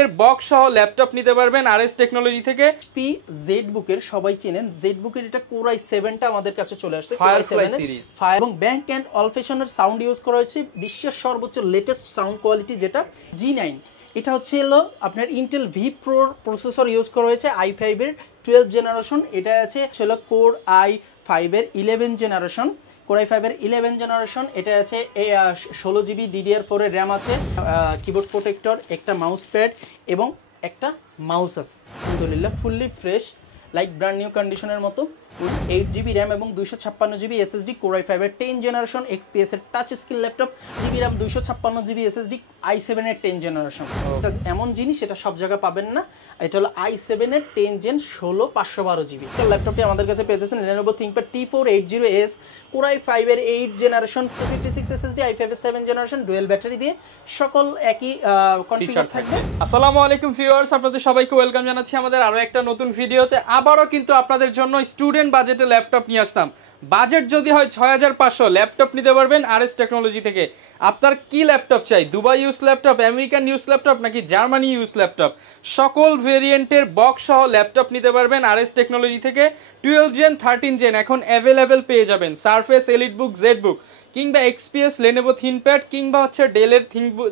ভেরিয়েন্টের বক্স সহ ল্যাপটপ নিতে পারবেন আরএস টেকনোলজি থেকে। পি জেড বুকের সবাই চেনেন, জেড বুকের এটা কোরাই 7টা আমাদের কাছে চলে আসছে, ফায়ারফ্লাই সিরিজ এবং ব্যাংক অ্যান্ড অলফেশনের সাউন্ড ইউজ করা হয়েছে বিশ্বের সর্বোচ্চ লেটেস্ট সাউন্ড কোয়ালিটি যেটা G9। এটা হচ্ছে আপনার Intel V pro processor use করা হয়েছে i5 এর 12 জেনারেশন। এটা আছে কোর i5 এর 11 জেনারেশন, কোর i5 এর 11 জেনারেশন। এটা আছে 16 জিবি DDR4 এর র্যাম আছে, কিবোর্ড প্রোটেক্টর, একটা মাউস প্যাড এবং একটা মাউস আছে। আলহামদুলিল্লাহ fully fresh, like brand new কন্ডিশনের মতো। 8 জিবি র্যাম এবং 256 জিবি SSD, কোর i5 এর 10 জেনারেশন XPS এর touch screen laptop, GB RAM 256 GB SSD, i7 এর 10 জেনারেশন। এটা এমন জিনিস এটা সব জায়গায় পাবেন না, এটা হলো i7 এর 10 জেন 16 512 জিবি। ল্যাপটপটি আমাদের কাছে পেয়ে যাচ্ছেন Lenovo ThinkPad T480S, core i5 এর 8 জেনারেশন, 256 SSD, i5 এর 7 জেনারেশন, ডুয়েল ব্যাটারি দিয়ে, সকল একই কনফিগার থাকবে। আসসালামু আলাইকুম ভিউয়ার্স, আপনাদের সবাইকে ওয়েলকাম জানাচ্ছি আমাদের আরো একটা নতুন ভিডিওতে। আবারও কিন্তু আপনাদের জন্য স্টুডেন্ট বাজেটে ল্যাপটপ নিয়ে আসলাম। বাজেট যদি হয় 6500, ল্যাপটপ নিতে পারবেন আরএস টেকনোলজি থেকে। আপনার কি ল্যাপটপ চাই? Dubai use laptop, American use laptop নাকি জার্মানি ইউজ ল্যাপটপ, সকল ভেরিয়েন্টের বক্স সহ ল্যাপটপ নিতে পারবেন আরএস টেকনোলজি থেকে। 12 জেন 13 জেন এখন অ্যাভেলেবেল পেয়ে যাবেন। সারফেস, এলিটবুক, জেডবুক কিংবা এক্সপিএস, লেনোভো থিনপ্যাড কিংবা হচ্ছে ডেলের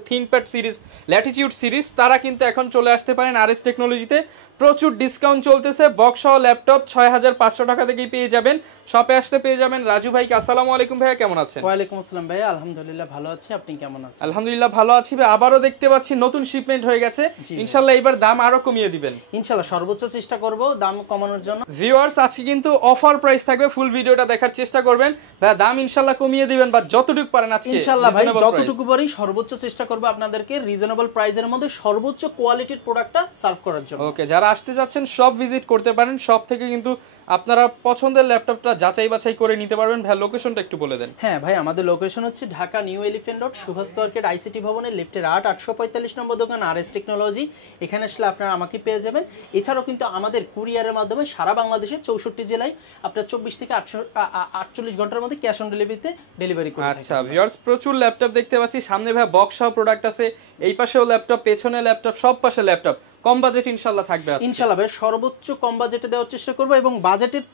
থিনপ্যাড সিরিজ, ল্যাটিটিউড সিরিজ, তারা কিন্তু এখন চলে আসতে পারেন আরএস টেকনোলজিতে। প্রচুর ডিসকাউন্ট চলতেছে, বক্স সহ ল্যাপটপ 6500 টাকা থেকেই পেয়ে যাবেন। শপে আসতে পেয়ে যাবেন রাজু ভাইকে। আসসালামু আলাইকুম ভাইয়া, কেমন আছেন? ওয়ালাইকুম আসসালাম ভাইয়া, আলহামদুলিল্লাহ ভালো আছি, আপনি কেমন আছেন? আলহামদুলিল্লাহ ভালো আছি ভাই। আবারও দেখতে পাচ্ছি নতুন শিপমেন্ট হয়ে গেছে, ইনশাআল্লাহ এবার দাম আরো কমিয়ে দিবেন। ইনশাআল্লাহ সর্বোচ্চ চেষ্টা করব দাম কমানোর জন্য। ভিউয়ার্স আজকে কিন্তু অফার প্রাইস থাকবে, ফুল ভিডিওটা দেখার চেষ্টা করবেন। ভাই দাম ইনশাআল্লাহ কমিয়ে দিবেন বা যতটুকু পারেন আজকে ইনশাআল্লাহ ভাই যতটুকু পারি সর্বোচ্চ চেষ্টা করব আপনাদেরকে রিজনেবল প্রাইসের মধ্যে সর্বোচ্চ কোয়ালিটির প্রোডাক্টটা সার্ভ করার জন্য। ওকে, যারা আসতে যাচ্ছেন সব ভিজিট করতে পারেন, সব থেকে কিন্তু আপনারা পছন্দের ল্যাপটপটা যাচাই বাছাই করে নিতে পারবেন। ভাই লোকেশনটা একটু বলে দেন। হ্যাঁ ভাই, আমাদের লোকেশন হচ্ছে Dhaka New Elephant Road, Subhash market, ICT ভবনের লেফটের 845 নম্বর দোকান আরএস টেকনোলজি। এখানে আসলে আপনারা আমাকে পেয়ে যাবেন। এছাড়াও কিন্তু আমাদের কুরিয়ারের মাধ্যমে সারা বাংলাদেশে 64 জেলায় আপনার 24 থেকে 48 ঘন্টার মধ্যে ক্যাশ অন ডেলিভারিতে ডেলিভারি করে। আচ্ছা ভিউয়ার্স, প্রচুর ল্যাপটপ দেখতে পাচ্ছি সামনে। ভাই বক্স সহ প্রোডাক্ট আছে, এই পাশেও ল্যাপটপ, পেছনে ল্যাপটপ, সব পাশে ল্যাপটপ। কম বাজেট ইনশাআল্লাহ থাকবে। ইনশাআল্লাহ ভাই সর্বোচ্চ কম বাজেটে দেওয়ার চেষ্টা করব এবং বাজেটের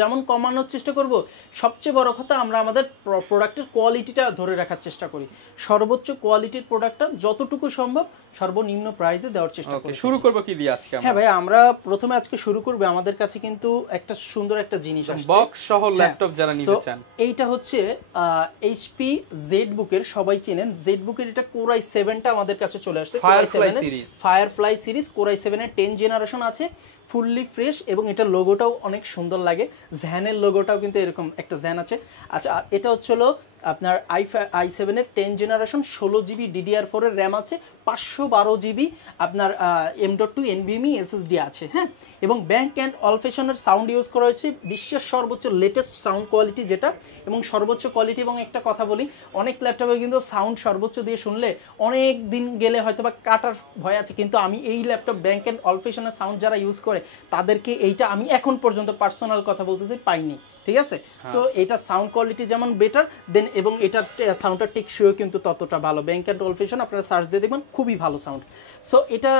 যেমন কমানোর চেষ্টা করব, সবচেয়ে বড় কথা আমরা আমাদের প্রোডাক্টের কোয়ালিটিটা ধরে রাখার চেষ্টা করি। সর্বোচ্চ কোয়ালিটির প্রোডাক্টটা যতটুকু সম্ভব সর্বনিম্ন প্রাইসে দেওয়ার চেষ্টা করি। শুরু করব কি দিয়ে আজকে? হ্যাঁ ভাই, আমরা প্রথমে আজকে শুরু করব, আমাদের কাছে কিন্তু একটা সুন্দর একটা জিনিস আছে, বক্স সহ ল্যাপটপ যারা নিতে চান। এইটা হচ্ছে এইচপি জেড বুকের, সবাই চেনেন জেড বুকের, এটা কোর i7টা আমাদের কাছে চলে আসছে, ফায়ারফ্লাই সিরিজ, কোর i7 এর 10 জেনারেশন আছে, ফুললি ফ্রেশ এবং এটা লোগোটাও অনেক সুন্দর লাগে। জ্যানের লোগোটাও কিন্তু এরকম একটা জ্যান আছে। আচ্ছা, এটা হচ্ছে আপনার i7 এর 10 জেনারেশন, 16 জিবি DDR4 এর র্যাম আছে, 512 জিবি আপনার M.2 NVMe SSD আছে। হ্যাঁ, এবং ব্যাংক অ্যান্ড অলফেশনের সাউন্ড ইউজ করা হয়েছে বিশ্বের সর্বোচ্চ লেটেস্ট সাউন্ড কোয়ালিটি যেটা, এবং সর্বোচ্চ কোয়ালিটি। এবং একটা কথা বলি, অনেক ল্যাপটপে কিন্তু সাউন্ড সর্বোচ্চ দিয়ে শুনলে অনেক দিন গেলে হয়তো বা কাটার ভয় আছে, কিন্তু আমি এই ল্যাপটপ ব্যাংক অ্যান্ড অলফেশনের সাউন্ড যারা ইউজ করে তাদেরকে এইটা আমি এখন পর্যন্ত পার্সোনাল কথা বলতেছি পাইনি। ঠিক আছে, সো এটা সাউন্ড কোয়ালিটি যেমন বেটার দেন, এবং এটা সাউন্ডটা টেকসইও কিন্তু ততটা ভালো। ব্যাংক অ্যান্ড অলফেশন আপনারা সার্চ দিয়ে দেখবেন, খুবই ভালো সাউন্ড। সো এটা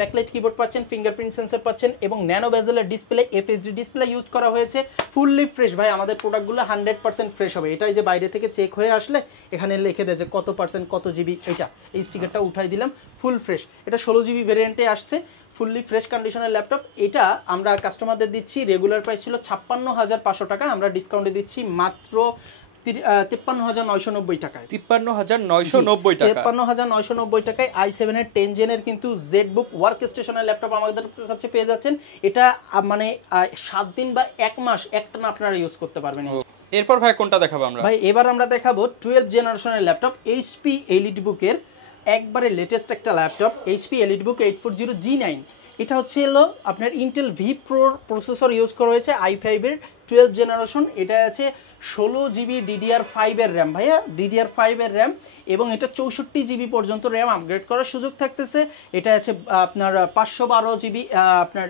ব্যাকলাইট কিবোর্ড পাচ্ছেন, ফিঙ্গারপ্রিন্ট সেন্সর পাচ্ছেন এবং ন্যানো বেজেলের ডিসপ্লে, FHD ডিসপ্লে ইউজ করা হয়েছে। ফুললি ফ্রেশ ভাই, আমাদের প্রোডাক্টগুলো 100% ফ্রেশ হবে। এটাই যে বাইরে থেকে চেক হয়ে আসলে এখানে লিখে দেয় যে কত পার্সেন্ট কত জিবি, এটা এই স্টিকারটা উঠাই দিলাম, ফুল ফ্রেশ। এটা 16 জিবি ভেরিয়েন্টে আসছে, ফুললি ফ্রেশ কন্ডিশনের ল্যাপটপ। এটা আমরা কাস্টমারদের দিচ্ছি, রেগুলার প্রাইস ছিল 56,500 টাকা, আমরা ডিসকাউন্টে দিচ্ছি মাত্র 53,990 টাকায়। 53,990 টাকা, 53,990 টাকায় i7 এর 10 জেনের কিন্তু জেড বুক ওয়ার্ক স্টেশনের ল্যাপটপ আমাদের কাছে পেয়ে যাচ্ছেন। এটা মানে 7 দিন বা 1 মাস একটানা আপনারা ইউজ করতে পারবেন। এরপর ভাই কোনটা দেখাবো আমরা? ভাই এবার আমরা দেখাবো 12 জেনারেশনের ল্যাপটপ, এইচপি এলিটবুকের একবারে লেটেস্ট একটা ল্যাপটপ, এইচপি এলিটবুক 840 G9। এটা হচ্ছে আপনার Intel V pro processor use করা হয়েছে, i5 এর 12 জেনারেশন, এটা আছে 16GB DDR5 এর র্যাম ভাইয়া, DDR5 এর র্যাম, এবং এটা 64GB পর্যন্ত র্যাম আপগ্রেড করার সুযোগ থাকতেছে। এটা আছে আপনার 512GB আপনার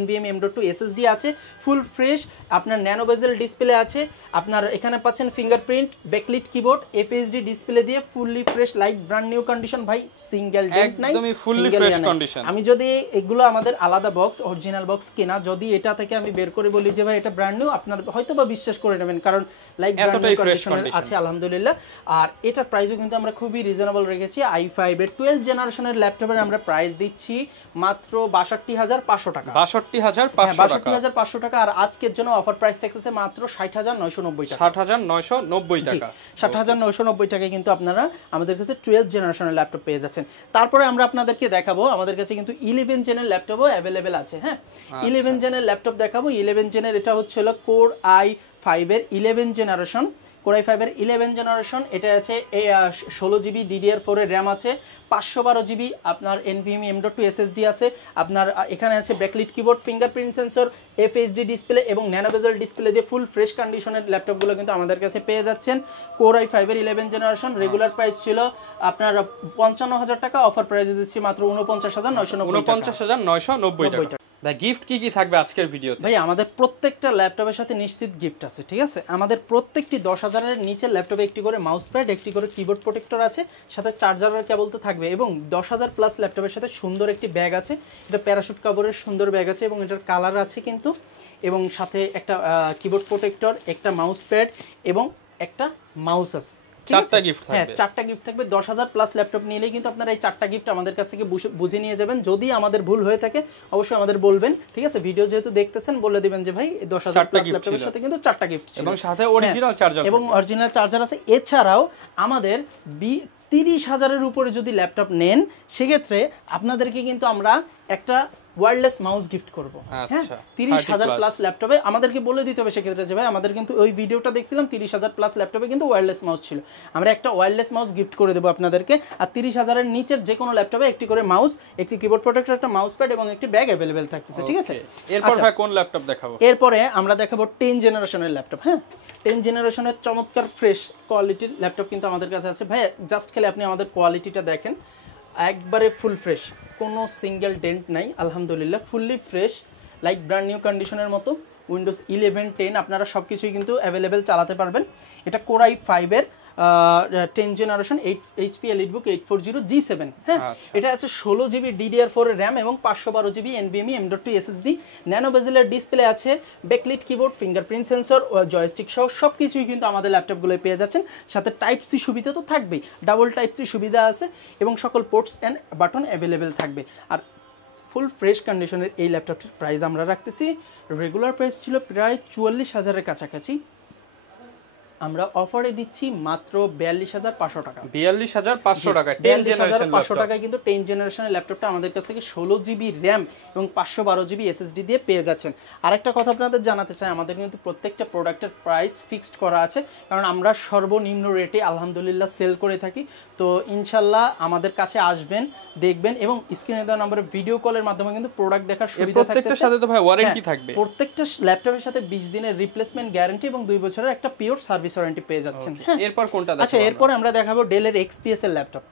NVMe M.2 SSD আছে, ফুল ফ্রেশ আপনার ন্যানো বেজেল ডিসপ্লে আছে, আপনার এখানে পাচ্ছেন fingerprint, backlit keyboard, FHD display দিয়ে fully fresh like brand new condition ভাই, সিঙ্গেল ডেন্ট নাই, একদমই ফুললি ফ্রেশ কন্ডিশন। আমি যদি এগুলো আমাদের আলাদা বক্স অরিজিনাল বক্স কেনা, যদি এটা থেকে আমি বের করে বলি যে ভাই এটা ব্র্যান্ড নিউ, আপনার হয়তো বা বিশ্বাস করে নেবেন, কারণ লাইক ব্র্যান্ড নিউ কন্ডিশন আছে আলহামদুলিল্লাহ। আর এটার প্রাইসও কিন্তু আমরা খুবই রিজনেবল রেখেছি। i5 এর 12 জেনারেশনের ল্যাপটপের আমরা প্রাইস দিচ্ছি মাত্র 62,500 টাকা, 62,500 টাকা। আর আজকের জন্য অফার প্রাইস থাকতেছে মাত্র 60,990 টাকা, 60,990 টাকা, 60,990 টাকায় কিন্তু আপনারা আমাদের কাছে 12 জেনারেশনের ল্যাপটপ পেয়ে যাচ্ছেন। তারপরে আমরা আপনাদেরকে দেখাবো আমাদের কাছে কিন্তু 11 জেনের ল্যাপটপও অ্যাভেলেবেল আছে। হ্যাঁ, 11 জেনের ল্যাপটপ দেখাবো। 11 জেনের এটা হচ্ছে হলো কোর i5 এর 11 জেনারেশন, কোর i5 এর 11 জেনারেশন। এটা আছে 16GB DDR4 এর র্যাম আছে, 512GB আপনার NVMe M.2 SSD আছে, আপনার এখানে আছে backlit keyboard, fingerprint sensor, FHD display এবং ন্যানো বেজেল ডিসপ্লে দিয়ে ফুল ফ্রেশ কন্ডিশনের ল্যাপটপগুলো কিন্তু আমাদের কাছে পেয়ে যাচ্ছেন। কোর i5 এর 11 জেনারেশন রেগুলার প্রাইস ছিল আপনার 55,000 টাকা, অফার প্রাইসে দিচ্ছি মাত্র 49,990 টাকা। ভাই গিফট কি থাকবে আজকের ভিডিওতে? ভাই আমাদের প্রত্যেকটা ল্যাপটপের সাথে নিশ্চিত গিফট আছে, ঠিক আছে? আমাদের প্রত্যেকটি 10,000 এর নিচে ল্যাপটপে একটি করে মাউস প্যাড, একটি করে কিবোর্ড প্রোটেক্টর আছে, সাথে চার্জারের কেবল তো থাকবে, এবং 10,000 প্লাস ল্যাপটপের সাথে সুন্দর একটি ব্যাগ আছে, এটা প্যারাশুট কাভারের সুন্দর ব্যাগ আছে এবং এটার কালার আছে কিন্তু, এবং সাথে একটা কিবোর্ড প্রোটেক্টর, একটা মাউস প্যাড এবং একটা মাউস আছে। চারটা গিফট থাকবে। হ্যাঁ, চারটা গিফট থাকবে। 10,000 প্লাস ল্যাপটপ নিলেই কিন্তু আপনারা এই চারটা গিফট আমাদের কাছ থেকে বুঝে নিয়ে যাবেন। যদি আমাদের ভুল হয়ে থাকে অবশ্যই আমাদের বলবেন, ঠিক আছে? ভিডিও যেহেতু দেখতেছেন বলে দিবেন যে ভাই 10,000 প্লাস ল্যাপটপের সাথে কিন্তু চারটা গিফট ছিল এবং সাথে অরিজিনাল চার্জার, এবং অরিজিনাল চার্জার আছে। এছাড়াও আমাদের 30,000-এর উপরে যদি ল্যাপটপ নেন সেক্ষেত্রে আপনাদেরকে কিন্তু আমরা একটা ওয়্যারলেস মাউস গিফট করব। হ্যাঁ, 30,000 প্লাস ল্যাপটপে আমাদেরকে বলে দিতে হবে সেক্ষেত্রে যে ভাই আমাদের কিন্তু ওই ভিডিওটা দেখছিলাম 30,000 প্লাস ল্যাপটপে কিন্তু ওয়্যারলেস মাউস ছিল, আমরা একটা ওয়্যারলেস মাউস গিফট করে দেবো আপনাদেরকে। আর 30,000-এর নিচের যে কোনো ল্যাপটপে একটি করে মাউস, একটি কিবোর্ড প্রোটেক্টর, একটা মাউস প্যাড এবং একটি ব্যাগ অ্যাভেলেবেল থাকতেছে, ঠিক আছে? এরপর ভাই কোন ল্যাপটপ দেখাবো? এরপরে আমরা দেখাবো 10 জেনারেশনের ল্যাপটপ। হ্যাঁ, 10 জেনারেশনের চমৎকার ফ্রেশ কোয়ালিটির ল্যাপটপ কিন্তু আমাদের কাছে আছে। ভাই জাস্ট খেলে আপনি আমাদের কোয়ালিটিটা দেখেন, একবারে ফুল ফ্রেশ, কোনো সিঙ্গেল ডেন্ট নাই আলহামদুলিল্লাহ, fully fresh like brand new কন্ডিশনের মতো। উইন্ডোজ 11, 10 আপনারা সব কিছুই কিন্তু অ্যাভেলেবেল চালাতে পারবেন। এটা কোর i5 এর 10 জেনারেশন HP EliteBook 840 G7। হ্যাঁ, এটা আছে 16GB DDR4 এর র্যাম এবং 512GB NVMe M.2 SSD, nano বেজেলের ডিসপ্লে আছে, backlit keyboard, fingerprint sensor, joystick সহ সব কিছুই কিন্তু আমাদের ল্যাপটপগুলোয় পেয়ে যাচ্ছেন। সাথে টাইপ সি সুবিধা তো থাকবেই, ডাবল টাইপ সি সুবিধা আছে এবং সকল পোর্টস অ্যান্ড বাটন অ্যাভেলেবেল থাকবে। আর ফুল ফ্রেশ কন্ডিশনের এই ল্যাপটপটির প্রাইস আমরা রাখতেছি, রেগুলার প্রাইস ছিল প্রায় 44,000-এর কাছাকাছি, আমরা অফারে দিচ্ছি মাত্র 42,500 টাকা। 42,500 টাকা, 42,500 টাকায় কিন্তু 10 জেনারেশনের ল্যাপটপটা আমাদের কাছ থেকে 16GB র্যাম এবং 512GB SSD দিয়ে পেয়ে যাচ্ছেন। আরেকটা কথা আপনাদের জানাতে চাই, আমাদের কিন্তু প্রত্যেকটা প্রোডাক্টের প্রাইস ফিক্সড করা আছে, কারণ আমরা সর্বনিম্ন রেটে আলহামদুলিল্লাহ সেল করে থাকি। তো ইনশাল্লাহ আমাদের কাছে আসবেন, দেখবেন এবং স্ক্রিনে দেওয়া নম্বরে ভিডিও কলের মাধ্যমে কিন্তু প্রোডাক্ট দেখার সুবিধা থাকবে। প্রত্যেকটার সাথে তো ভাই ওয়ারেন্টি থাকবে, প্রত্যেকটা ল্যাপটপের সাথে 20 দিনের রিপ্লেসমেন্ট গ্যারান্টি এবং 2 বছরের একটা পিওর সার্ভিস ওয়ারেন্টি পেয়ে যাচ্ছেন। এরপর কোনটা দেখাবো? আচ্ছা, এরপর আমরা দেখাবো ডেলের XPS এর ল্যাপটপ।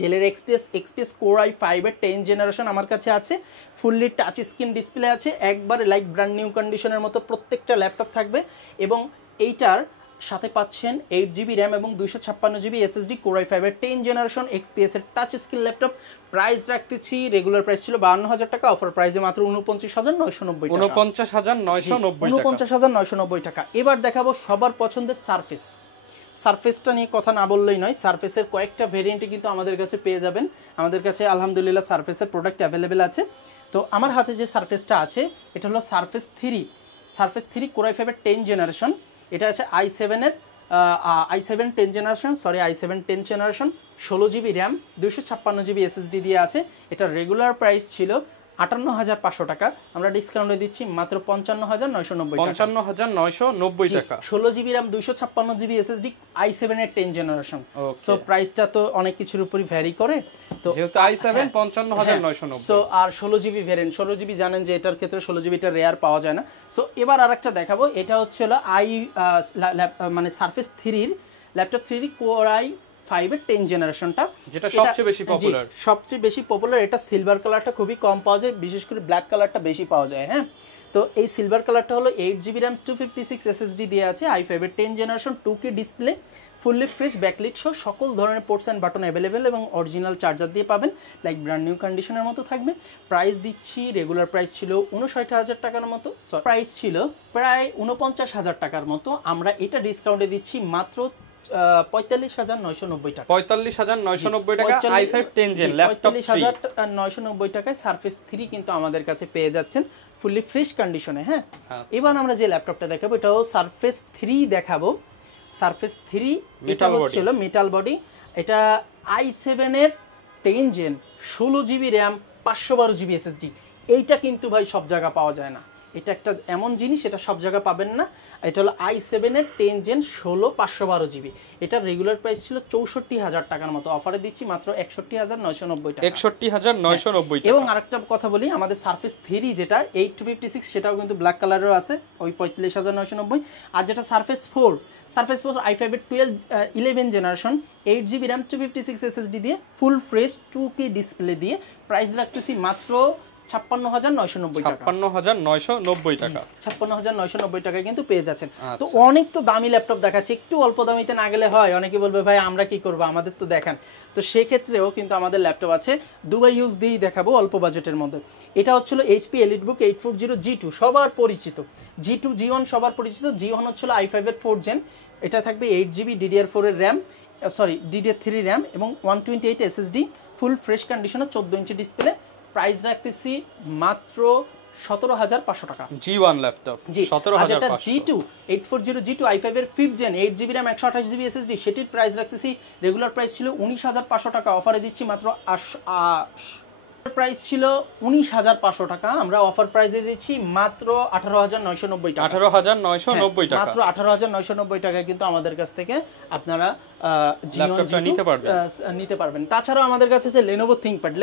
ডেলের XPS কোর i5 এর 10 জেনারেশন আমার কাছে আছে, ফুললি টাচ স্ক্রিন ডিসপ্লে আছে, একবারে লাইক ব্র্যান্ড নিউ কন্ডিশনের মতো প্রত্যেকটা ল্যাপটপ থাকবে, এবং এইটার সাথে পাচ্ছেন 8GB র্যাম এবং 256GB SSD কোর i5 এর 10 জেনারেশন XPS এর টাচ স্ক্রিন ল্যাপটপ। প্রাইস রাখতেছি, রেগুলার প্রাইস ছিল 52,000 টাকা, অফার প্রাইসে মাত্র 49,990 টাকা, 49,990 টাকা। এবার দেখাবো সবার পছন্দের সারফেস। সারফেসটা নিয়ে কথা না বললেই নয়, সারফেসের কয়েকটা ভেরিয়েন্টে কিন্তু আমাদের কাছে পেয়ে যাবেন। আমাদের কাছে আলহামদুলিল্লাহ সারফেসের প্রোডাক্ট অ্যাভেলেবেল আছে। তো আমার হাতে যে সারফেসটা আছে এটা হলো সারফেস 3 কোর i5 এর 10 জেনারেশন। এটা আছে i7 10 generation, i7 10 generation, 16GB RAM, 256GB SSD দিয়ে আছে। এটা রেগুলার প্রাইস ছিল 58,500 টাকা, আমরা ডিসকাউন্টে দিচ্ছি মাত্র 55,990 টাকা। 55,990 টাকা। 16GB RAM 256GB SSD i7 এর 10 জেনারেশন। সো প্রাইসটা তো অনেক কিছুর উপরই ভ্যারি করে, তো যেহেতু i7 55,990। সো আর 16GB ভ্যারিয়েন্ট, 16GB জানেন যে এটার ক্ষেত্রে 16GB টা রেয়ার পাওয়া যায় না। সো এবার আরেকটা দেখাবো, এটা হচ্ছে হলো মানে সারফেস 3 এর ল্যাপটপ 3 Core i5 এর 10 জেনারেশনটা, যেটা সবচেয়ে বেশি পপুলার। সবচেয়ে বেশি পপুলার। এটা সিলভার কালারটা খুবই কম পাওয়া যায়, বিশেষ করে ব্ল্যাক কালারটা বেশি পাওয়া যায়। হ্যাঁ, তো এই সিলভার কালারটা হলো 8GB RAM 256 SSD দিয়ে আছে, i5 এর 10 generation, 2K display, fully fresh backlit সহ সকল ধরনের পোর্টস অ্যান্ড বাটন অ্যাভেলেবেল এবং অরিজিনাল চার্জার দিয়ে পাবেন, লাইক ব্র্যান্ড নিউ কন্ডিশনের মতো থাকবে। প্রাইস দিচ্ছি, রেগুলার প্রাইস ছিল 59,000 টাকার মতো, প্রাইস ছিল প্রায় 49,000 টাকার মতো, আমরা এটা ডিসকাউন্টে দিচ্ছি মাত্র 45,990 টাকা। 45,990 টাকা i5 10 জেন ল্যাপটপ 45,990 টাকায় সারফেস 3 কিন্তু আমাদের কাছে পেয়ে যাচ্ছেন ফুললি ফ্রেশ কন্ডিশনে। হ্যাঁ, এবার আমরা যে ল্যাপটপটা দেখাবো এটাও সারফেস 3 দেখাবো। সারফেস 3 এটা হচ্ছিল মেটাল বডি, এটা i7 এর 10 gen 16GB RAM 512GB SSD। এইটা কিন্তু ভাই সব জায়গা পাওয়া যায় না, এটা একটা এমন জিনিস, এটা সব জায়গা পাবেন না। এটা হলো i7 এর 10 জেন 16 512GB। এটার রেগুলার প্রাইস ছিল 64,000 টাকার মতো, অফারে দিচ্ছি মাত্র 61,990 টাকা। 61,990 টাকা। এবং আরেকটা কথা বলি, আমাদের সারফেস 3 যেটা 8-256 সেটাও কিন্তু ব্ল্যাক কালারেরও আছে, ওই 45,990। আর যেটা সারফেস 4 i5 এর 11 জেনারেশন 8GB RAM 256 SSD দিয়ে ফুল ফ্রেশ 2K ডিসপ্লে দিয়ে প্রাইস রাখতেছি মাত্র 56,990 টাকা। 56,990 টাকা। 56,990 টাকায় কিন্তু পেয়ে যাচ্ছেন। তো অনেক তো দামি ল্যাপটপ দেখাচ্ছে, একটু অল্প দামিতে না গেলে হয়? অনেকে বলবে ভাই আমরা কি করব, আমাদের তো দেখান। তো সেক্ষেত্রেও কিন্তু আমাদের ল্যাপটপ আছে, দুবাই ইউজ দিয়েই দেখাবো অল্প বাজেটের মধ্যে। এটা হচ্ছিল HP EliteBook 840 G2, সবার পরিচিত। G2 G1 সবার পরিচিত, G1 হচ্ছিল i5 এর 4 জেন। এটা থাকবে 8GB DDR4 এর RAM, DDR3 RAM এবং 128 SSD, ফুল ফ্রেশ কন্ডিশনে 14 ইঞ্চি ডিসপ্লে। প্রাইস রাখতেছি মাত্র 17,500 টাকা। G1 laptop 17,500। G2 840 G2 i5 এর 5th gen 8GB RAM 128GB SSD, সেটির প্রাইস রাখতেছি, রেগুলার প্রাইস ছিল 19,500 টাকা, অফারে দিচ্ছি মাত্র প্রাইস ছিল 19,500 টাকা, আমরা অফার প্রাইসে দিচ্ছি মাত্র 18,990 টাকা। 18,990 টাকা, মাত্র 18,990 টাকায় কিন্তু আমাদের কাছ থেকে আপনারা ল্যাপটপটা নিতে পারবেন। তাছাড়াও আমাদের কাছে আছে Lenovo ThinkPad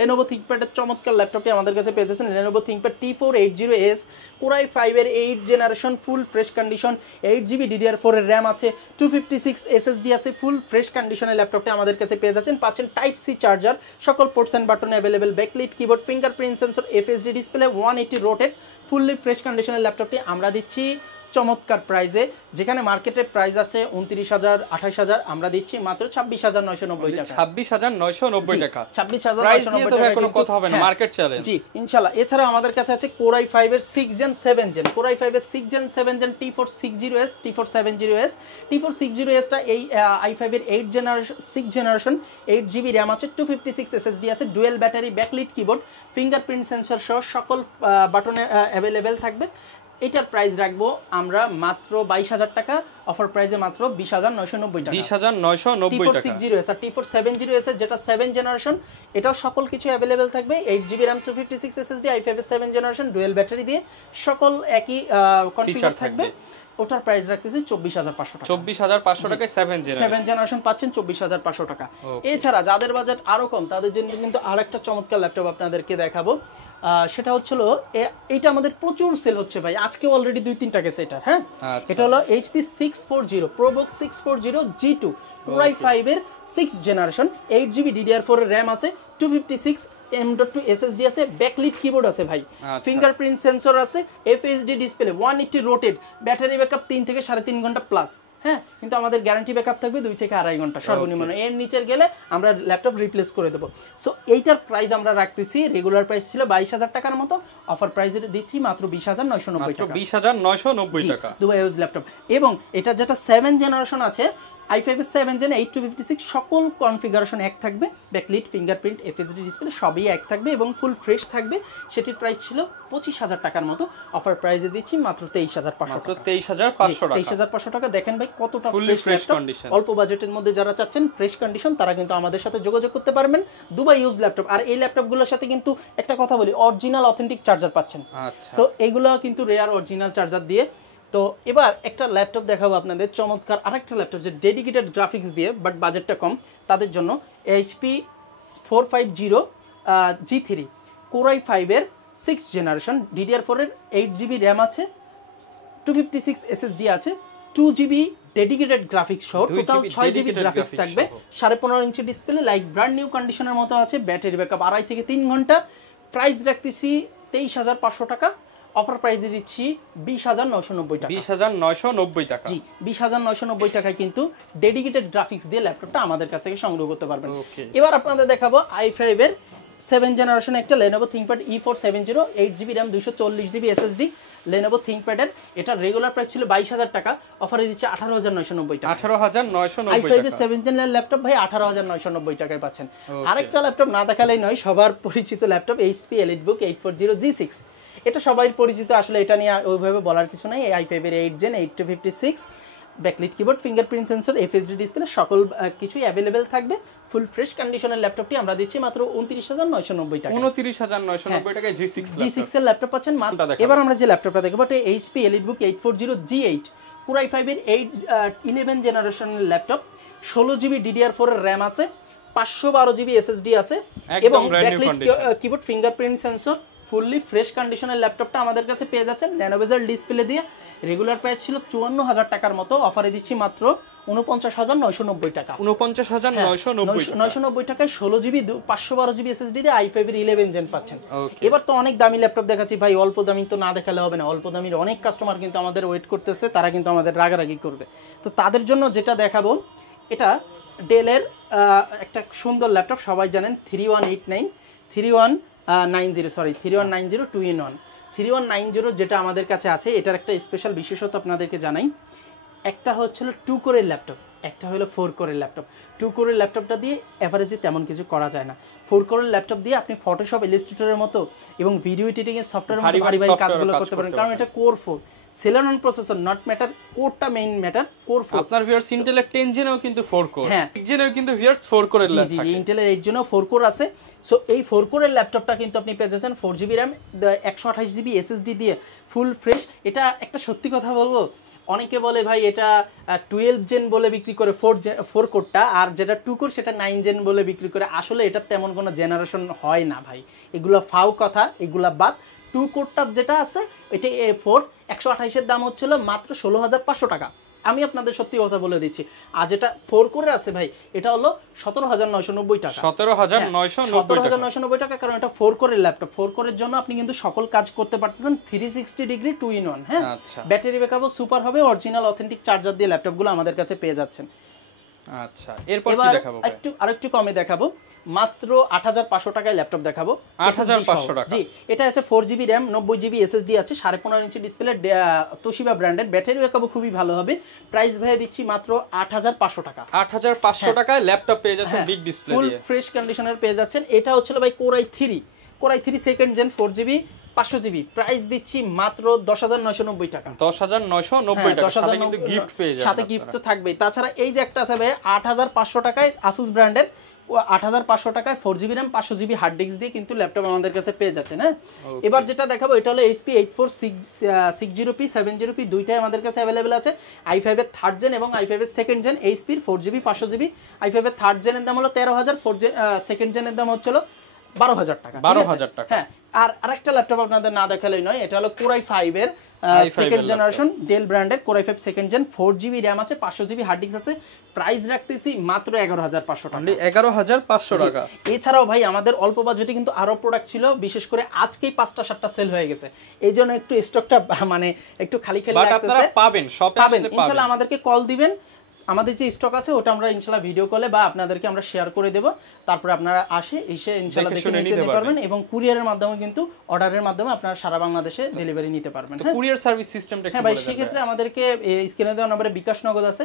এর চমৎকার ল্যাপটপটি আমাদের কাছে পেয়ে যাচ্ছেন। Lenovo ThinkPad T480S Core i5 এর 8 generation, full fresh condition, 8GB DDR4 এর RAM আছে, 256 SSD আছে, ফুল ফ্রেশ কন্ডিশনের ল্যাপটপটি আমাদের কাছে পেয়ে যাচ্ছেন। পাচ্ছেন Type-C চার্জার, সকল ports and button available, backlit keyboard, fingerprint sensor, FSD display, 180 rotate, fully fresh কন্ডিশনের ল্যাপটপটি আমরা দিচ্ছি চমৎকার প্রাইসে। যেখানে মার্কেটে প্রাইস আছে 29,000 28,000, আমরা দিচ্ছি মাত্র 26,990 টাকা। 26,990 টাকা। 26,990 টাকা কোনো কথা হবে না, মার্কেট চ্যালেঞ্জ। জি ইনশাআল্লাহ। এছাড়া আমাদের কাছে আছে Core i5 এর 6 জেন 7 জেন, Core i5 এর 6 gen 7 gen T460S T470S। T460S টা এই i5 এর 8 জেনারেশন 6 জেনারেশন, 8GB RAM আছে, 256 SSD আছে, dual battery, backlit keyboard, fingerprint sensor সহ সকল বাটনে অ্যাভেলেবেল থাকবে। এটার প্রাইস রাখবো আমরা মাত্র 22,000 টাকা, অফার প্রাইসে মাত্র 20,990 টাকা। 20,990 টাকা। T460S আর T470S এর যেটা 7 জেনারেশন, এটাও সকল কিছু অ্যাভেলেবেল থাকবে, 8GB RAM 256 SSD, i5 এর 7 জেনারেশন, ডুয়েল ব্যাটারি দিয়ে সকল একই কনফিগার থাকবে। ওটার প্রাইস রাখতেছি 24,500 টাকা। 24,500 টাকায় 7 জেনারেশন পাচ্ছেন 24,500 টাকা। এছাড়া যাদের বাজেট আরো কম তাদের জন্য কিন্তু আরেকটা চমৎকার ল্যাপটপ আপনাদেরকে দেখাবো, সেটা হচ্ছিল এইটা আমাদের প্রচুর সেল হচ্ছে ভাই, আজকে অলরেডি 2-3টা গেছে এটা। হ্যাঁ, এটা হলো HP 640 ProBook 640 G2 Core i5 এর 6 জেনারেশন, 8GB DDR4 এর RAM আছে, 256 M.2 SSD আছে, ব্যাকলিট কিবোর্ড আছে ভাই, ফিঙ্গারপ্রিন্ট সেন্সর আছে, FSD display, 180 rotate, battery backup 3 থেকে 3.5 ঘন্টা প্লাস। হ্যাঁ, কিন্তু আমাদের গ্যারান্টি ব্যাকআপ থাকবে 2 থেকে 2.5 ঘন্টা সর্বনিম্ন, এর নিচের গেলে আমরা ল্যাপটপ রিপ্লেস করে দেবো। সো এইটার প্রাইস আমরা রাখতেছি, রেগুলার প্রাইস ছিল 22,000 টাকার মতো, অফার প্রাইসে দিচ্ছি মাত্র 20,990 টাকা। 20,990 টাকা দুবাই ইউজ ল্যাপটপ। এবং এটা যেটা 7 জেনারেশন আছে i5 এর 7 জেন 8256 সকল কনফিগারেশন এক থাকবে, ব্যাকলিট, ফিঙ্গারপ্রিন্ট, এফএসডি ডিসপ্লে সবই এক থাকবে এবং ফুল ফ্রেশ থাকবে। সেটির প্রাইস ছিল 25,000 টাকার মতো, অফার প্রাইসে দিচ্ছি মাত্র 23,500 টাকা। 23,500 টাকা। 23,500 টাকা। দেখেন ভাই কতটা ফুলি ফ্রেশ কন্ডিশন। অল্প বাজেটের মধ্যে যারা চাচ্ছেন ফ্রেশ কন্ডিশন তারা কিন্তু আমাদের সাথে যোগাযোগ করতে পারবেন। Dubai use laptop. আর এই ল্যাপটপগুলোর সাথে কিন্তু একটা কথা বলি, অরিজিনাল অথেন্টিক চার্জার পাচ্ছেন। আচ্ছা, সো এইগুলো কিন্তু রেয়ার অরিজিনাল চার্জার দিয়ে। তো এবার একটা ল্যাপটপ দেখাবো আপনাদের, চমৎকার আরেকটা ল্যাপটপ যে ডেডিকেটেড গ্রাফিক্স দিয়ে বাট বাজেটটা কম তাদের জন্য। এইচপি 450 G3 Core i5 এর 6th জেনারেশন, DDR4 এর 8GB র্যাম আছে, 256 SSD আছে, 2GB ডেডিকেটেড গ্রাফিক্স সহ টোটাল 6GB গ্রাফিক্স থাকবে, 15.5 inch display, like brand new কন্ডিশনের মতো আছে, ব্যাটারি ব্যাকআপ 2.5 থেকে 3 ঘন্টা। প্রাইস রাখতেছি 23,500 টাকা, অফার প্রাইসে দিচ্ছি 20,990 টাকা। 20,990 টাকা। জি, 20,990 টাকায় কিন্তু ডেডিকেটেড গ্রাফিক্স দিয়ে ল্যাপটপটা আমাদের কাছ থেকে সংগ্রহ করতে পারবেন। এবার আপনাদের দেখাবো i5 এর 7 জেনারেশন একটা Lenovo ThinkPad E470, 8GB RAM, 240GB SSD Lenovo ThinkPad এর। এটা রেগুলার প্রাইস ছিল 22,000 টাকা, অফারে দিচ্ছে 18,990 টাকা। 18,990 i5 এর 7 জেন ল্যাপটপ ভাই 18,990 টাকায় পাচ্ছেন। আরেকটা ল্যাপটপ না দেখালেই নয়, সবার পরিচিত ল্যাপটপ HP EliteBook 840 G6। এটা সবাই পরিচিত, আসলে এটা নিয়ে ওইভাবে বলার কিছু নাই। i5 এর 8 gen 8256, backlit keyboard, fingerprint sensor, FSD display সকল কিছুই অ্যাভেলেবেল থাকবে। ফুল ফ্রেশ কন্ডিশনের ল্যাপটপটি আমরা দিচ্ছি মাত্র 29,990 টাকা। 29,990 টাকায় G6 এর ল্যাপটপ পাচ্ছেন। এবার আমরা যে ল্যাপটপটা দেখবো এটা HP EliteBook 840 G8 Core i5 এর 11 জেনারেশনের ল্যাপটপ, 16GB DDR4 এর র্যাম আছে, 512GB SSD আছে এবং backlit keyboard, fingerprint sensor, fully fresh কন্ডিশনের ল্যাপটপটা আমাদের কাছে পেয়ে যাচ্ছেন ন্যানোভেজাল ডিসপ্লে দিয়ে। রেগুলার প্রাইস ছিল 54,000 টাকার মতো, অফারে দিচ্ছি মাত্র 49,990 টাকা। 49,990 টাকায় 16GB 512GB SSD দিয়ে i5 এর 11 জেন পাচ্ছেন। এবার তো অনেক দামি ল্যাপটপ দেখাচ্ছি ভাই, অল্প দামি তো না দেখালে হবে না। অল্প দামির অনেক কাস্টমার কিন্তু আমাদের ওয়েট করতেছে, তারা কিন্তু আমাদের রাগারাগি করবে। তো তাদের জন্য যেটা দেখাবো, এটা ডেলের একটা সুন্দর ল্যাপটপ, সবাই জানেন 3190 2-in-1 3190 যেটা আমাদের কাছে আছে। এটার একটা স্পেশাল বিশেষত্ব আপনাদেরকে জানাই, একটা হচ্ছিল 2 কোরের ল্যাপটপ, একটা হলো 4 কোরের ল্যাপটপ। 2 কোরের ল্যাপটপটা দিয়ে এভারেজে তেমন কিছু করা যায় না। 4 কোরের ল্যাপটপ দিয়ে আপনি ফটোশপ, ইলাস্ট্রেটরের মতো এবং ভিডিও এডিটিং এর সফটওয়্যারের মতো ভারী ভারী কাজগুলো করতে পারেন, কারণ এটা core 4 Celeron processor, not matter কোরটা মেইন ম্যাটার, কোর 4। আপনার ভিউয়ার্স ইন্টেলের 10 জেনেও কিন্তু 4 কোর, 8 জেনেও কিন্তু ভিউয়ার্স 4 কোরের ল্যাপটপ থাকে। জি, ইন্টেলের 8 জেনেও 4 কোর আছে। সো এই 4 কোরের ল্যাপটপটা কিন্তু আপনি পেয়ে যাচ্ছেন 4GB RAM 128GB SSD দিয়ে, ফুল ফ্রেশ। এটা একটা সত্যি কথা বলবো, অনেকে বলে ভাই এটা 12 জেন বলে বিক্রি করে 4 কোরটা, আর যেটা 2 কোর সেটা 9 জেন বলে বিক্রি করে। আসলে এটা তেমন কোনো জেনারেশন হয় না ভাই, এগুলো ফাউ কথা, এগুলা বাদ। 2 কোরটা যেটা আছে এটা A4 128 এর দাম হচ্ছিল মাত্র 16,500 টাকা। আমি আপনাদের সত্যি কথা বলে দিচ্ছি। আর যেটা 4 কোরের আছে ভাই, এটা হলো 17,990 টাকা। 17,990 টাকা, কারণ এটা 4 কোরের ল্যাপটপ। 4 কোরের জন্য আপনি কিন্তু সকল কাজ করতে পারতেছেন 360 ডিগ্রি 2-in-1। হ্যাঁ, ব্যাটারি ব্যাকআপও সুপার হবে, অরিজিনাল অথেন্টিক চার্জার দিয়ে ল্যাপটপগুলো আমাদের কাছে পেয়ে যাচ্ছেন। আচ্ছা, এরপর কি দেখাবো ভাই? আরেকটু কমে দেখাবো, মাত্র 8,500 টাকায় ল্যাপটপ দেখাবো। 8,500 টাকা। জি, এটা আছে 4GB RAM 90GB SSD আছে, 15.5 ইঞ্চি ডিসপ্লে, তোশিবা ব্র্যান্ডের, ব্যাটারি ব্যাকআপও খুবই ভালো হবে। প্রাইস ভাই দিচ্ছি মাত্র 8,500 টাকা। 8,500 টাকায় ল্যাপটপ পেয়ে যাচ্ছেন বিগ ডিসপ্লে দিয়ে, ফুল ফ্রেশ কন্ডিশনের পেয়ে যাচ্ছেন। এটা হচ্ছে ভাই Core i3 second gen 4GB 500GB, price দিচ্ছি মাত্র 10,990 টাকা। 10,990 টাকা, সাথে কিন্তু গিফট পেয়ে যাবেন, সাথে গিফট তো থাকবেই। তাছাড়া এই যে একটা আছে ভাই 8,500 টাকায় Asus ব্র্যান্ডের, 8,500 টাকায় 4GB RAM 500GB hard disk দিয়ে কিন্তু ল্যাপটপ আমাদের কাছে পেয়ে যাচ্ছেন। হ্যাঁ, এবার যেটা দেখাবো এটা হলো HP 8460P 70P দুইটাই আমাদের কাছে অ্যাভেলেবেল আছে। i5 এর 3rd জেন এবং i5 এর 2nd gen, HP 4GB 500GB। i5 এর 3rd জেনের দাম হলো 13,000, 2nd জেনের দাম হচ্ছিল 12,000 টাকা। 12,000 টাকা। হ্যাঁ, আর আরেকটা ল্যাপটপ আপনাদের না দেখালেই নয়, এটা হলো Core i5 এর 2nd জেনারেশন, ডেল ব্র্যান্ডের Core i5 2nd gen, 4GB RAM আছে, 500GB হার্ড ডিস্ক আছে। প্রাইস রাখতেছি মাত্র 11,500 টাকা। 11,500 টাকা। এছাড়াও ভাই আমাদের অল্প বাজেটে কিন্তু আরো প্রোডাক্ট ছিল, বিশেষ করে আজকেই 5-7টা সেল হয়ে গেছে, এই জন্য একটু স্টকটা মানে একটু খালি লাগতেছে। আপনারা পাবেন, শপে আসলে পাবেন, ইনশাআল্লাহ আমাদেরকে কল দিবেন, আমাদের যে স্টক আছে ওটা আমরা ইনশাআল্লাহ ভিডিও কলে বা আপনাদেরকে আমরা শেয়ার করে দেব, তারপরে আপনারা এসে ইনশাআল্লাহ দেখে নিতে পারবেন এবং কুরিয়ারের মাধ্যমে কিন্তু অর্ডারের মাধ্যমে আপনারা সারা বাংলাদেশে ডেলিভারি নিতে পারবেন। তো কুরিয়ার সার্ভিস সিস্টেমটা কি বলেন? হ্যাঁ ভাই, সেই ক্ষেত্রে আমাদেরকে স্ক্রিনে দেওয়া নম্বরে বিকাশ নগদ আছে,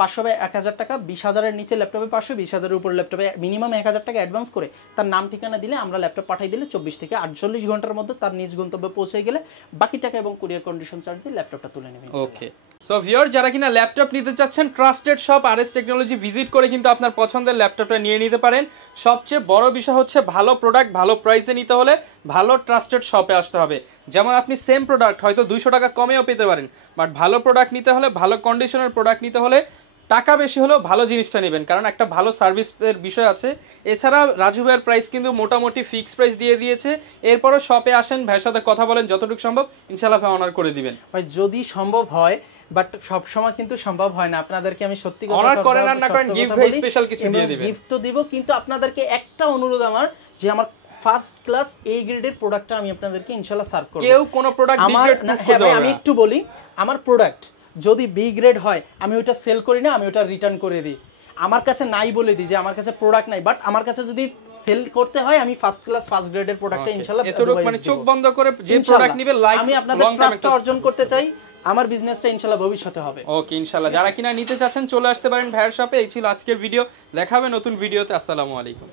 500 বাই 1000 টাকা, 20,000-এর নিচে ল্যাপটপে 500, 20,000-এর উপর ল্যাপটপে মিনিমাম 1000 টাকা অ্যাডভান্স করে তার নাম ঠিকানা দিলে আমরা ল্যাপটপ পাঠিয়ে দিলে 24 থেকে 48 ঘন্টার মধ্যে তার নিজ গন্তব্যে পৌঁছে গেলে বাকি টাকা এবং কুরিয়ার কন্ডিশন চার্জ দিয়ে ল্যাপটপটা তুলে নেবেন। ওকে, সো ভিউয়ার যারা কিনা ল্যাপটপ নিতে চাচ্ছেন, trusted shop RS technology visit করে কিন্তু আপনার পছন্দের ল্যাপটপটা নিয়ে নিতে পারেন। সবচেয়ে বড় বিষয় হচ্ছে ভালো প্রোডাক্ট ভালো প্রাইসে নিতে হলে ভালো ট্রাস্টেড শপে আসতে হবে। যেমন আপনি সেম প্রোডাক্ট হয়তো 200 টাকা কমেও পেতে পারেন, বাট ভালো প্রোডাক্ট নিতে হলে, ভালো কন্ডিশনের প্রোডাক্ট নিতে হলে টাকা বেশি হলেও ভালো জিনিসটা নেবেন, কারণ একটা ভালো সার্ভিসের বিষয় আছে। এছাড়া রাজু ভাইয়ের প্রাইস কিন্তু মোটামুটি ফিক্সড প্রাইস দিয়ে দিয়েছে। এরপরও শপে আসেন, ভাইয়ের সাথে কথা বলেন, যতটুকু সম্ভব ইনশাআল্লাহ ভাই অনার করে দিবেন। ভাই যদি সম্ভব হয়, বাট সব সময় কিন্তু সম্ভব হয় না, আপনাদেরকে আমি সত্যি কথা অনার করেন আর না করেন গিফট ভাই স্পেশাল কিছু দিয়ে দিবেন। গিফট তো দিব, কিন্তু আপনাদেরকে একটা অনুরোধ আমার, যে আমার ফার্স্ট ক্লাস এ গ্রেডের প্রোডাক্টটা আমি আপনাদেরকে ইনশাআল্লাহ সার্ভ করব। কেউ কোনো প্রোডাক্ট বি গ্রেড করতে হবে না। আমি একটু বলি, আমার প্রোডাক্ট যদি বি গ্রেড হয় আমি ওটা সেল করি না, আমি ওটা রিটার্ন করে দিই। আমার কাছে নাই বলে দিই যে আমার কাছে প্রোডাক্ট নাই, বাট আমার কাছে যদি সেল করতে হয় আমি ফার্স্ট ক্লাস ফার্স্ট গ্রেডের প্রোডাক্টটা ইনশাআল্লাহ এতটুকু মানে চোখ বন্ধ করে যে প্রোডাক্ট নিবে লাইফ আমি আপনাদের ট্রাস্ট অর্জন করতে চাই, আমার বিজনেসটা ইনশাআল্লাহ ভবিষ্যতে হবে। ওকে, ইনশাআল্লাহ যারা কিনা নিতে চাচ্ছেন চলে আসতে পারেন ভাইয়ের শপে। এই ছিল আজকের ভিডিও, দেখা হবে নতুন ভিডিওতে। আসসালামু আলাইকুম।